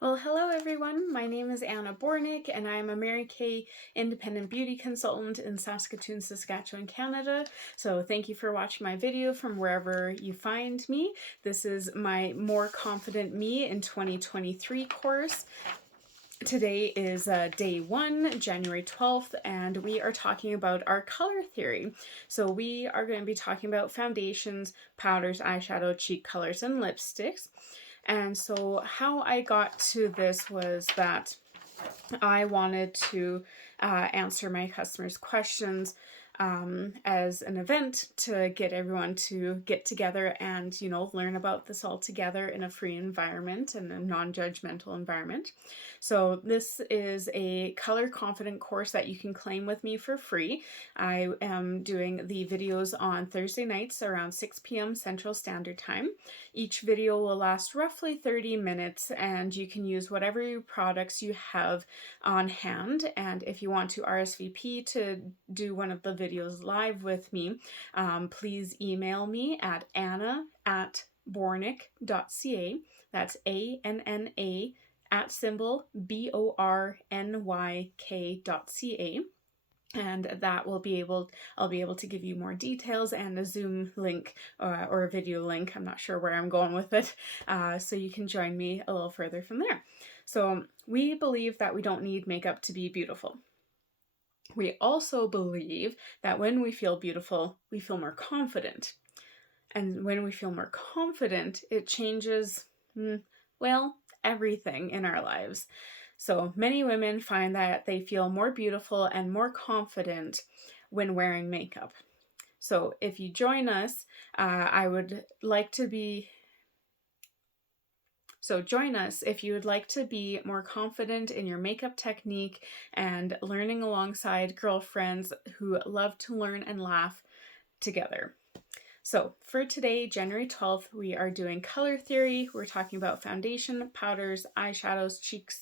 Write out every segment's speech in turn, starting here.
Well, hello everyone. My name is Anna Bornick, and I am a Mary Kay independent beauty consultant in Saskatoon, Saskatchewan, Canada. So thank you for watching my video from wherever you find me. This is my More Confident Me in 2023 course. Today is day 1, January 12th, and we are talking about our color theory. So we are going to be talking about foundations, powders, eyeshadow, cheek colors, and lipsticks. And so how I got to this was that I wanted to answer my customers' questions as an event to get everyone to get together and, learn about this all together in a free environment and a non-judgmental environment. So this is a color confident course that you can claim with me for free. I am doing the videos on Thursday nights around 6 p.m. Central Standard Time. Each video will last roughly 30 minutes, and you can use whatever products you have on hand. And if you want to RSVP to do one of the videos live with me, please email me at anna@bornyk.ca. That's ANNA at symbol BORNYK.ca. And that will be I'll be able to give you more details and a Zoom link or a video link. I'm not sure where I'm going with it. So you can join me a little further from there. So we believe that we don't need makeup to be beautiful. We also believe that when we feel beautiful, we feel more confident. And when we feel more confident, it changes, well, everything in our lives. So many women find that they feel more beautiful and more confident when wearing makeup. So if you join us, join us if you would like to be more confident in your makeup technique and learning alongside girlfriends who love to learn and laugh together. So for today, January 12th, we are doing color theory. We're talking about foundation, powders, eyeshadows, cheek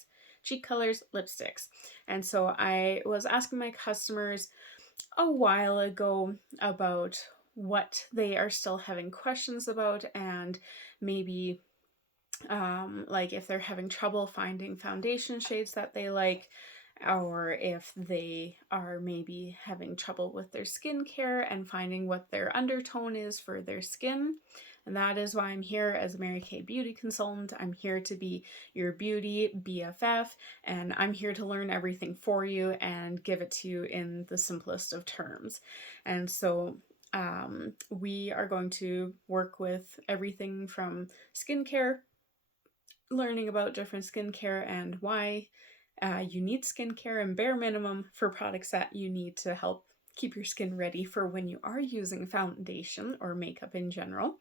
colors, lipsticks. And so I was asking my customers a while ago about what they are still having questions about, and maybe like if they're having trouble finding foundation shades that they like, or if they are maybe having trouble with their skincare and finding what their undertone is for their skin. And that is why I'm here as a Mary Kay beauty consultant. I'm here to be your beauty BFF, and I'm here to learn everything for you and give it to you in the simplest of terms. And so we are going to work with everything from skincare, learning about different skincare and why you need skincare, and bare minimum for products that you need to help keep your skin ready for when you are using foundation or makeup in general.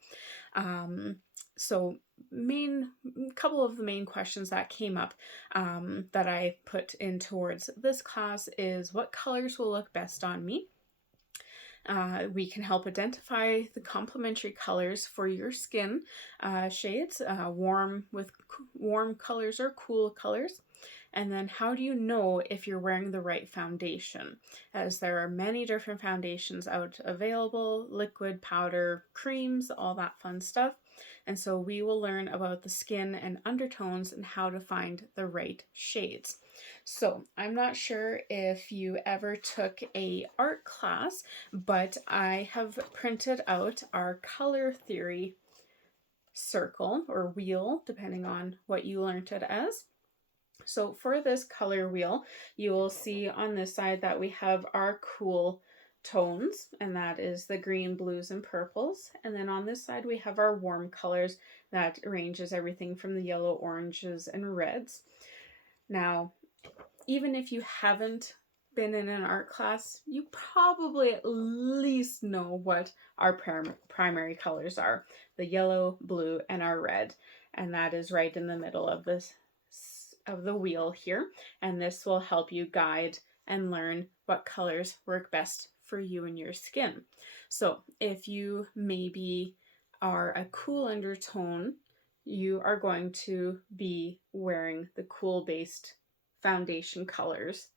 So couple of the main questions that came up that I put in towards this class is, what colors will look best on me? We can help identify the complementary colors for your skin shades, warm colors or cool colors. And then how do you know if you're wearing the right foundation? As there are many different foundations out available, liquid, powder, creams, all that fun stuff. And so we will learn about the skin and undertones and how to find the right shades. So I'm not sure if you ever took a art class, but I have printed out our color theory circle or wheel, depending on what you learned it as. So for this color wheel, you will see on this side that we have our cool tones, and that is the green, blues, and purples. And then on this side, we have our warm colors that ranges everything from the yellow, oranges, and reds. Now, even if you haven't been in an art class, you probably at least know what our primary colors are: the yellow, blue, and our red. And that is right in the middle of the wheel here. And this will help you guide and learn what colors work best for you and your skin. So if you maybe are a cool undertone, you are going to be wearing the cool based foundation colors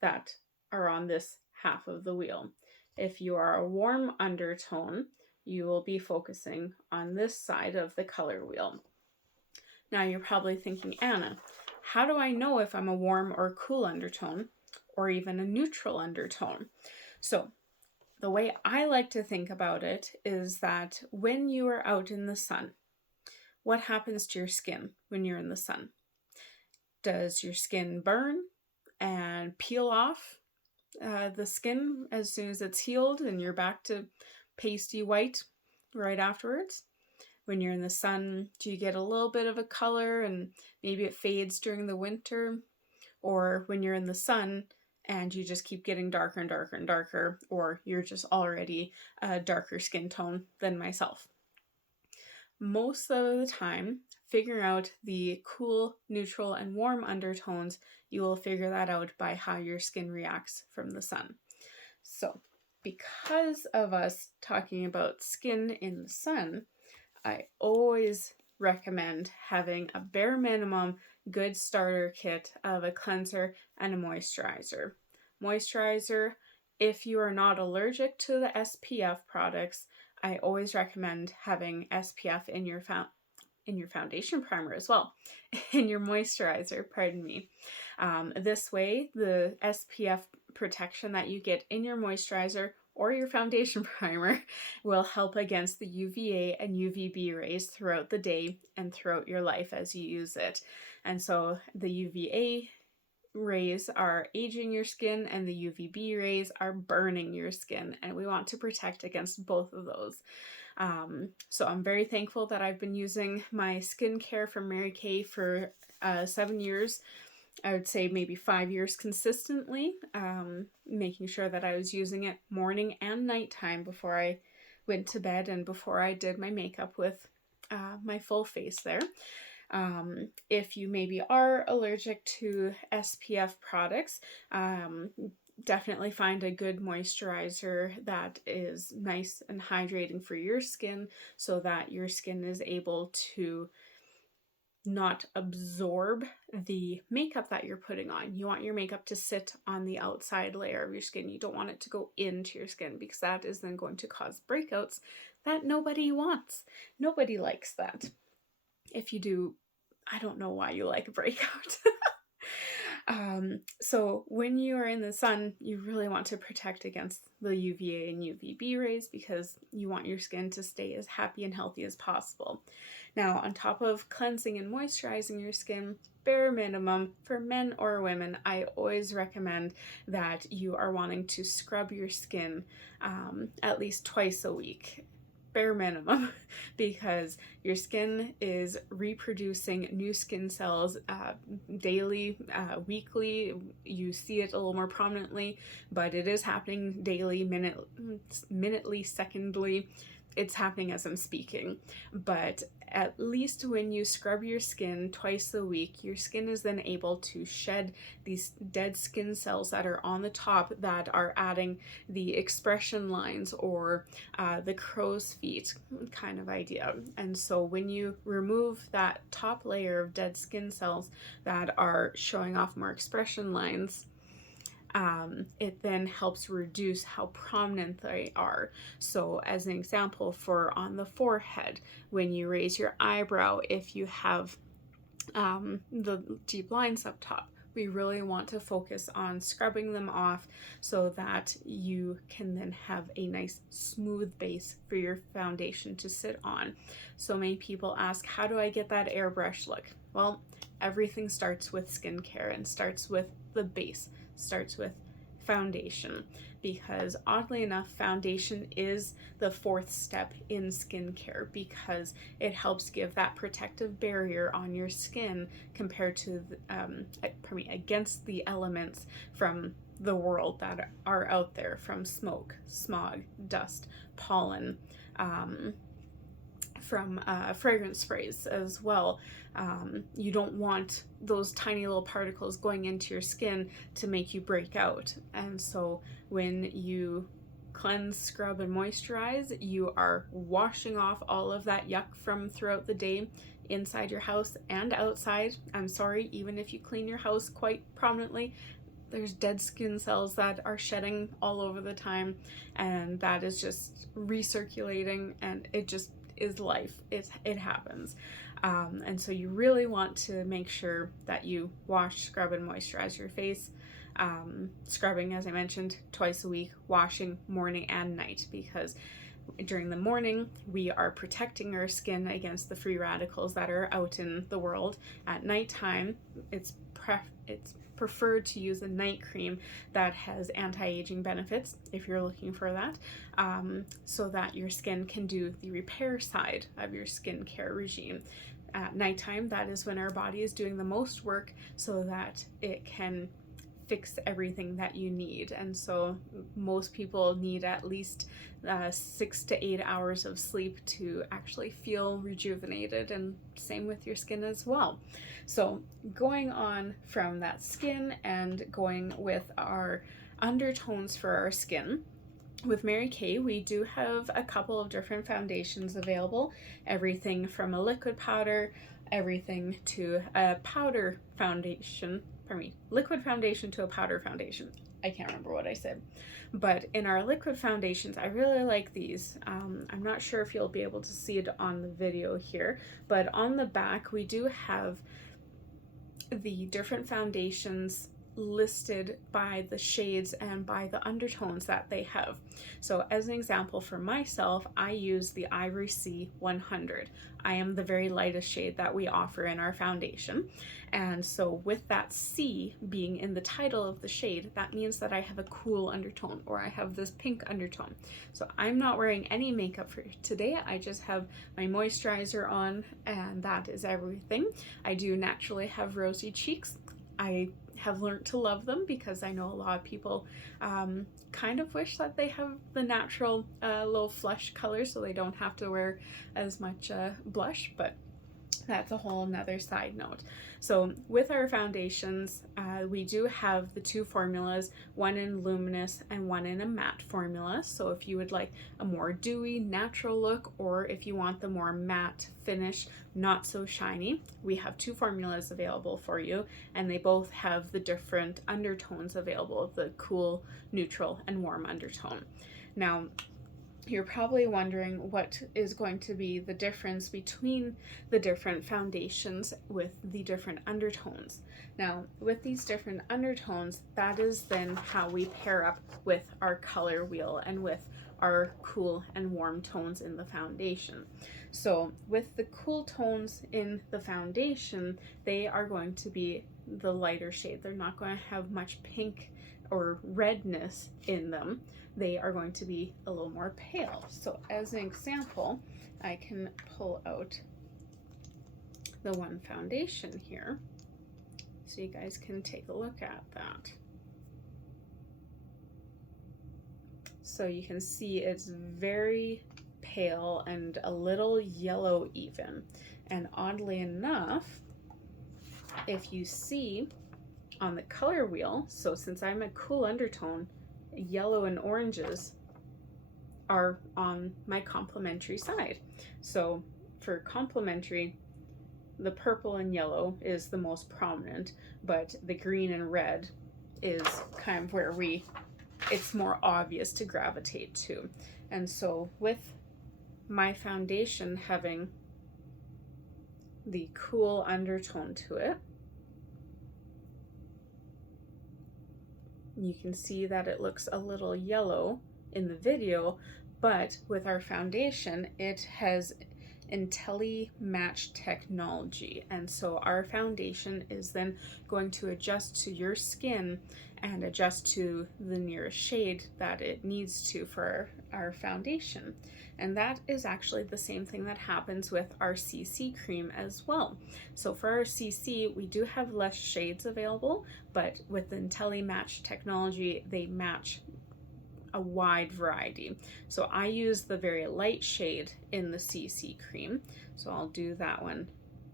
that are on this half of the wheel. If you are a warm undertone, you will be focusing on this side of the color wheel. Now you're probably thinking, Anna, how do I know if I'm a warm or cool undertone or even a neutral undertone? So the way I like to think about it is that when you are out in the sun, what happens to your skin when you're in the sun? Does your skin burn and peel off the skin as soon as it's healed and you're back to pasty white right afterwards? When you're in the sun, do you get a little bit of a color and maybe it fades during the winter? Or when you're in the sun and you just keep getting darker and darker and darker, or you're just already a darker skin tone than myself? Most of the time, figuring out the cool, neutral, and warm undertones, you will figure that out by how your skin reacts from the sun. So, because of us talking about skin in the sun, I always recommend having a bare minimum good starter kit of a cleanser and a moisturizer. Moisturizer, if you are not allergic to the SPF products, I always recommend having SPF in your foundation primer as well, in your moisturizer, pardon me. This way, the SPF protection that you get in your moisturizer or your foundation primer will help against the UVA and UVB rays throughout the day and throughout your life as you use it. And so the UVA rays are aging your skin and the UVB rays are burning your skin, and we want to protect against both of those. So I'm very thankful that I've been using my skincare from Mary Kay for 7 years. I would say maybe 5 years consistently, making sure that I was using it morning and nighttime before I went to bed and before I did my makeup with my full face there. If you maybe are allergic to SPF products, definitely find a good moisturizer that is nice and hydrating for your skin so that your skin is able to not absorb the makeup that you're putting on. You want your makeup to sit on the outside layer of your skin. You don't want it to go into your skin because that is then going to cause breakouts that nobody wants. Nobody likes that. If you do, I don't know why you like a breakout. So when you are in the sun, you really want to protect against the UVA and UVB rays because you want your skin to stay as happy and healthy as possible. Now, on top of cleansing and moisturizing your skin, bare minimum for men or women, I always recommend that you are wanting to scrub your skin at least twice a week. Bare minimum, because your skin is reproducing new skin cells daily, weekly. You see it a little more prominently, but it is happening daily, minutely, secondly. It's happening as I'm speaking. But at least when you scrub your skin twice a week, your skin is then able to shed these dead skin cells that are on the top that are adding the expression lines or the crow's feet kind of idea. And so when you remove that top layer of dead skin cells that are showing off more expression lines, it then helps reduce how prominent they are. So as an example, for on the forehead, when you raise your eyebrow, if you have the deep lines up top, we really want to focus on scrubbing them off so that you can then have a nice smooth base for your foundation to sit on. So many people ask, how do I get that airbrush look? Well, everything starts with skincare and starts with the base, starts with foundation, because oddly enough, foundation is the fourth step in skincare because it helps give that protective barrier on your skin compared to against the elements from the world that are out there, from smoke, smog, dust, pollen, from fragrance sprays as well. You don't want those tiny little particles going into your skin to make you break out. And so when you cleanse, scrub, and moisturize, you are washing off all of that yuck from throughout the day inside your house and outside. I'm sorry, even if you clean your house quite prominently, there's dead skin cells that are shedding all over the time, and that is just recirculating, and is life. It happens. And so you really want to make sure that you wash, scrub, and moisturize your face. Scrubbing, as I mentioned, twice a week, washing morning and night, because during the morning we are protecting our skin against the free radicals that are out in the world. At nighttime, it's preferred to use a night cream that has anti-aging benefits if you're looking for that, so that your skin can do the repair side of your skincare regime. At nighttime, that is when our body is doing the most work so that it can fix everything that you need. And so most people need at least 6 to 8 hours of sleep to actually feel rejuvenated, and same with your skin as well. So going on from that skin and going with our undertones for our skin, with Mary Kay, we do have a couple of different foundations available, everything from a liquid powder, everything to a powder foundation, liquid foundation to a powder foundation. I can't remember what I said. But in our liquid foundations, I really like these. I'm not sure if you'll be able to see it on the video here, but on the back we do have the different foundations listed by the shades and by the undertones that they have. So as an example, for myself, I use the Ivory C 100. I am the very lightest shade that we offer in our foundation. And so with that C being in the title of the shade, that means that I have a cool undertone, or I have this pink undertone. So I'm not wearing any makeup for today. I just have my moisturizer on, and that is everything. I do naturally have rosy cheeks. I have learned to love them because I know a lot of people kind of wish that they have the natural low flush color so they don't have to wear as much blush, but that's a whole nother side note. So with our foundations, we do have the two formulas, one in luminous and one in a matte formula. So if you would like a more dewy, natural look, or if you want the more matte finish, not so shiny, we have two formulas available for you, and they both have the different undertones available, the cool, neutral, and warm undertone. Now, you're probably wondering what is going to be the difference between the different foundations with the different undertones. Now, with these different undertones, that is then how we pair up with our color wheel and with our cool and warm tones in the foundation. So with the cool tones in the foundation, they are going to be the lighter shade. They're not going to have much pink or redness in them. They are going to be a little more pale. So as an example, I can pull out the one foundation here so you guys can take a look at that. So you can see it's very pale and a little yellow even. And oddly enough, if you see on the color wheel, so since I'm a cool undertone, yellow and oranges are on my complementary side. So for complementary, the purple and yellow is the most prominent, but the green and red is kind of where it's more obvious to gravitate to. And so with my foundation having the cool undertone to it, you can see that it looks a little yellow in the video, but with our foundation, it has IntelliMatch technology. And so our foundation is then going to adjust to your skin and adjust to the nearest shade that it needs to for our foundation. And that is actually the same thing that happens with our CC cream as well. So for our CC, we do have less shades available, but with the IntelliMatch technology, they match a wide variety. So I use the very light shade in the CC cream. So I'll do that one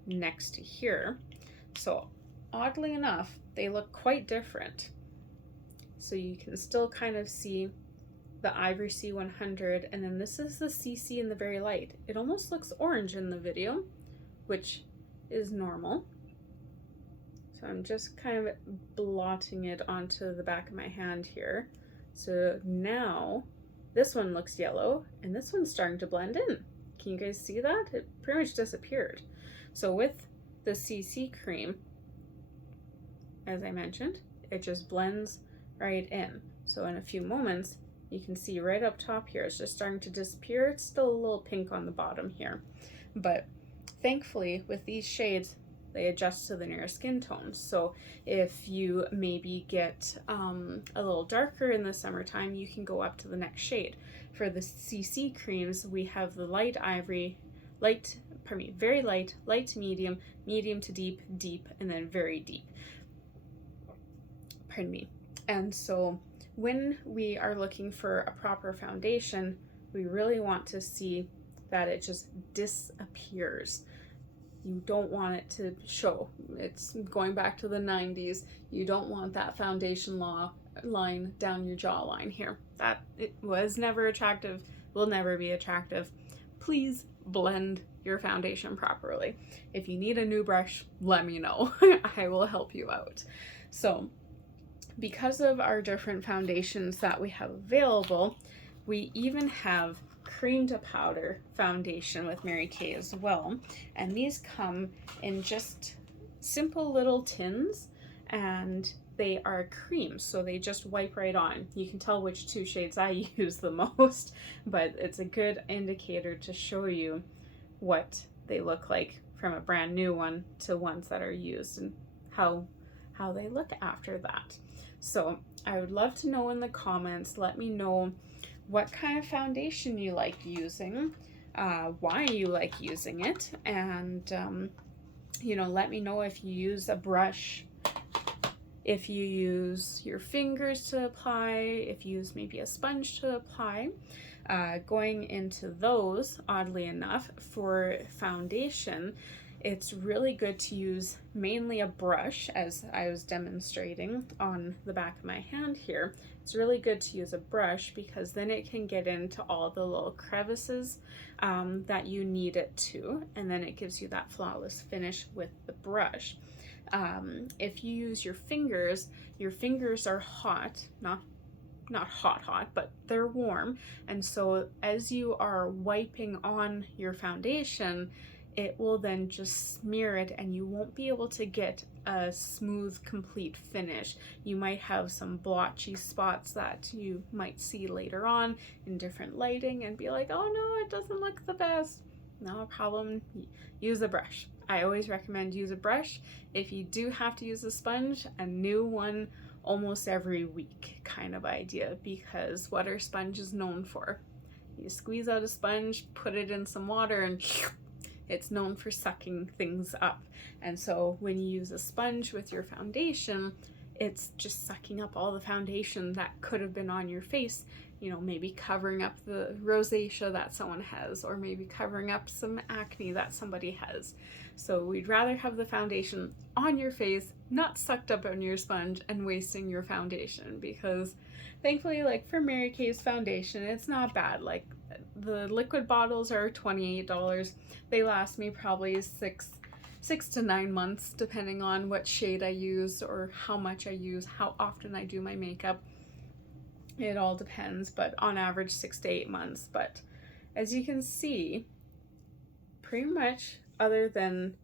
next to here. So oddly enough, they look quite different. So you can still kind of see the Ivory C 100, and then this is the CC in the very light. It almost looks orange in the video, which is normal. So I'm just kind of blotting it onto the back of my hand here. So now this one looks yellow and this one's starting to blend in. Can you guys see that? It pretty much disappeared. So with the CC cream, as I mentioned, it just blends right in. So in a few moments, you can see right up top here, it's just starting to disappear. It's still a little pink on the bottom here. But thankfully, with these shades, they adjust to the nearest skin tone. So if you maybe get a little darker in the summertime, you can go up to the next shade. For the CC creams, we have the light ivory, very light, light to medium, medium to deep, deep, and then very deep. Pardon me. And so when we are looking for a proper foundation, we really want to see that it just disappears. You don't want it to show. It's going back to the 90s. You don't want that foundation line down your jawline here. That it was never attractive, will never be attractive. Please blend your foundation properly. If you need a new brush, let me know. I will help you out. So because of our different foundations that we have available, we even have cream to powder foundation with Mary Kay as well. And these come in just simple little tins, and they are cream, so they just wipe right on. You can tell which two shades I use the most, but it's a good indicator to show you what they look like from a brand new one to ones that are used and how they look after that. So I would love to know in the comments, let me know what kind of foundation you like using, why you like using it, and you know, let me know if you use a brush, if you use your fingers to apply, if you use maybe a sponge to apply. Going into those, oddly enough, for foundation, it's really good to use mainly a brush, as I was demonstrating on the back of my hand here. It's really good to use a brush because then it can get into all the little crevices that you need it to, and then it gives you that flawless finish with the brush. If you use your fingers are hot, not hot, but they're warm, and so as you are wiping on your foundation, it will then just smear it and you won't be able to get a smooth, complete finish. You might have some blotchy spots that you might see later on in different lighting and be like, oh no, it doesn't look the best. No problem, use a brush. I always recommend use a brush. If you do have to use a sponge, a new one almost every week kind of idea, because what are sponges known for? You squeeze out a sponge, put it in some water, and it's known for sucking things up. And so when you use a sponge with your foundation, it's just sucking up all the foundation that could have been on your face, you know, maybe covering up the rosacea that someone has, or maybe covering up some acne that somebody has. So we'd rather have the foundation on your face, not sucked up on your sponge and wasting your foundation, because thankfully, like for Mary Kay's foundation, it's not bad. Like the liquid bottles are $28. They last me probably six to 9 months, depending on what shade I use or how much I use, how often I do my makeup. It all depends, but on average 6 to 8 months. But as you can see, pretty much other than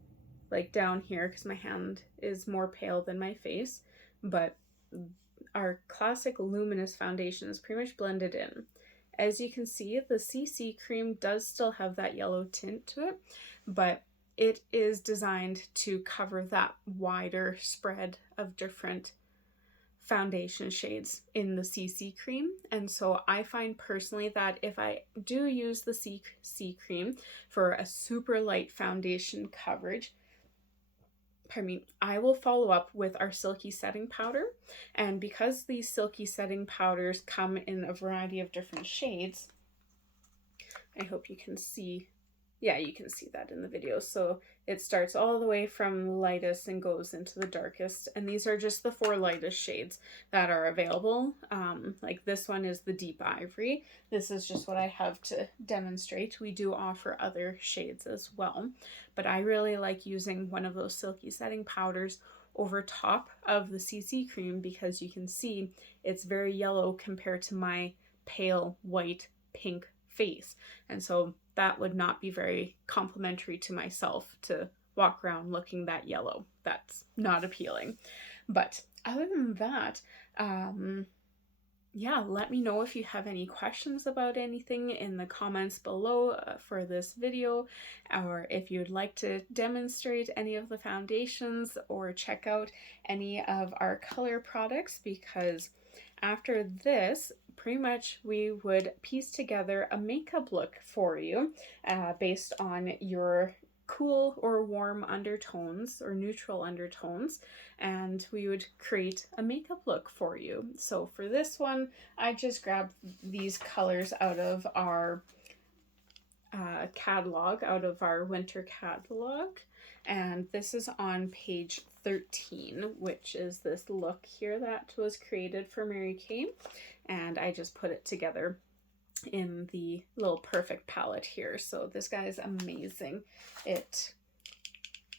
like down here, because my hand is more pale than my face, but our classic luminous foundation is pretty much blended in. As you can see, the CC cream does still have that yellow tint to it, but it is designed to cover that wider spread of different foundation shades in the CC cream. And so I find personally that if I do use the CC cream for a super light foundation coverage, I will follow up with our silky setting powder. And because these silky setting powders come in a variety of different shades, I hope you can see, yeah, you can see that in the video. So it starts all the way from lightest and goes into the darkest. And these are just the 4 lightest shades that are available. Like this one is the deep ivory. This is just what I have to demonstrate. We do offer other shades as well, but I really like using one of those silky setting powders over top of the CC cream because you can see it's very yellow compared to my pale white pink face. And so that would not be very complimentary to myself to walk around looking that yellow. That's not appealing. But other than that, yeah, let me know if you have any questions about anything in the comments below for this video, or if you'd like to demonstrate any of the foundations or check out any of our color products, because after this, pretty much we would piece together a makeup look for you based on your cool or warm undertones or neutral undertones, and we would create a makeup look for you. So for this one, I just grabbed these colors out of our catalog, out of our winter catalog, and this is on page 13, which is this look here that was created for Mary Kay, and I just put it together in the little perfect palette here. So this guy is amazing. It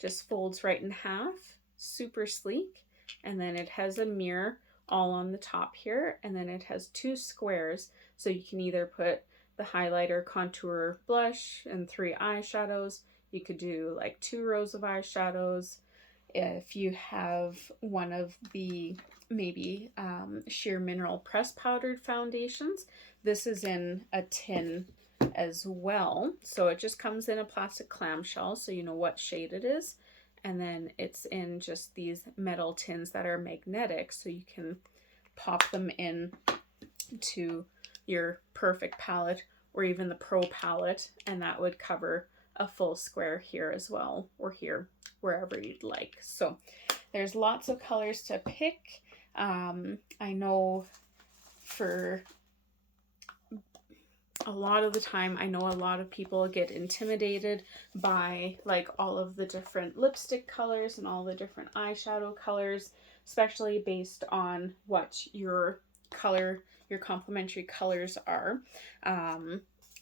just folds right in half, super sleek, and then it has a mirror all on the top here, and then it has 2 squares, so you can either put the highlighter, contour, blush, and 3 eyeshadows. You could do like 2 rows of eyeshadows. If you have one of the maybe sheer mineral press powdered foundations, this is in a tin as well. So it just comes in a plastic clamshell, so you know what shade it is. And then it's in just these metal tins that are magnetic, so you can pop them in to your perfect palette or even the pro palette, and that would cover a full square here as well, or here, wherever you'd like. So there's lots of colors to pick. I know for a lot of the time, I know a lot of people get intimidated by like all of the different lipstick colors and all the different eyeshadow colors, especially based on what your complementary colors are.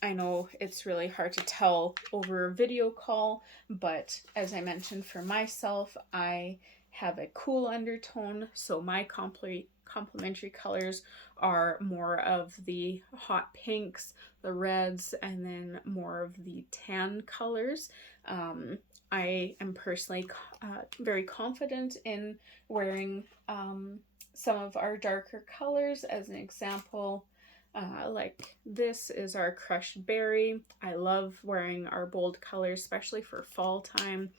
I know it's really hard to tell over a video call, but as I mentioned, for myself, I have a cool undertone, so my complementary colors are more of the hot pinks, the reds, and then more of the tan colors. I am personally very confident in wearing some of our darker colors. As an example, like this is our crushed berry. I love wearing our bold colors, especially for fall time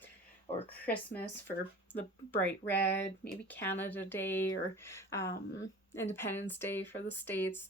or Christmas, for the bright red, maybe Canada Day, or Independence Day for the States.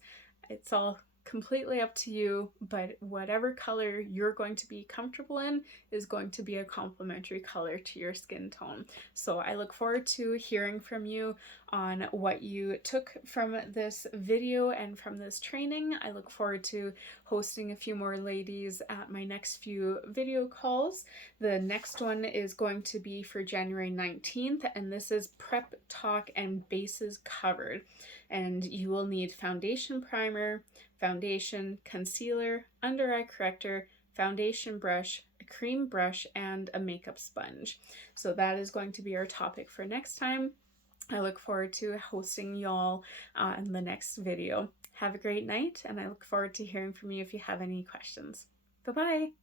It's all completely up to you, but whatever color you're going to be comfortable in is going to be a complementary color to your skin tone. So I look forward to hearing from you on what you took from this video and from this training. I look forward to hosting a few more ladies at my next few video calls. The next one is going to be for January 19th, and this is Prep Talk and Bases Covered. And you will need foundation primer, foundation, concealer, under eye corrector, foundation brush, a cream brush, and a makeup sponge. So that is going to be our topic for next time. I look forward to hosting y'all in the next video. Have a great night, and I look forward to hearing from you if you have any questions. Bye-bye!